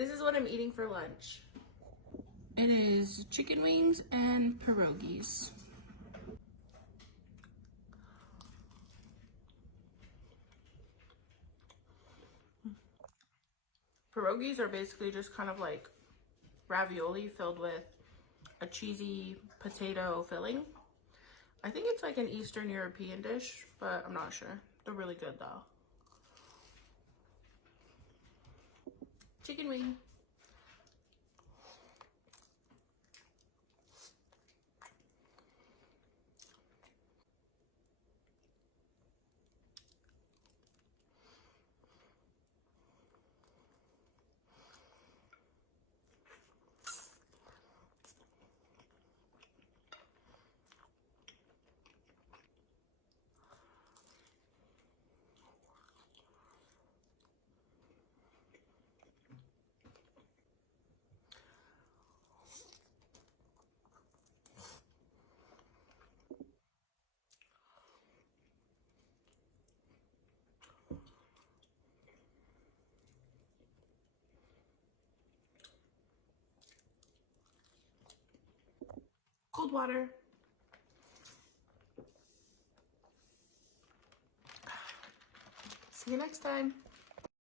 This is what I'm eating for lunch. It is chicken wings and pierogies. Pierogies are basically just kind of like ravioli filled with a cheesy potato filling. I think it's like an Eastern European dish, but I'm not sure. They're really good though. Chicken wing. Cold water. See you next time.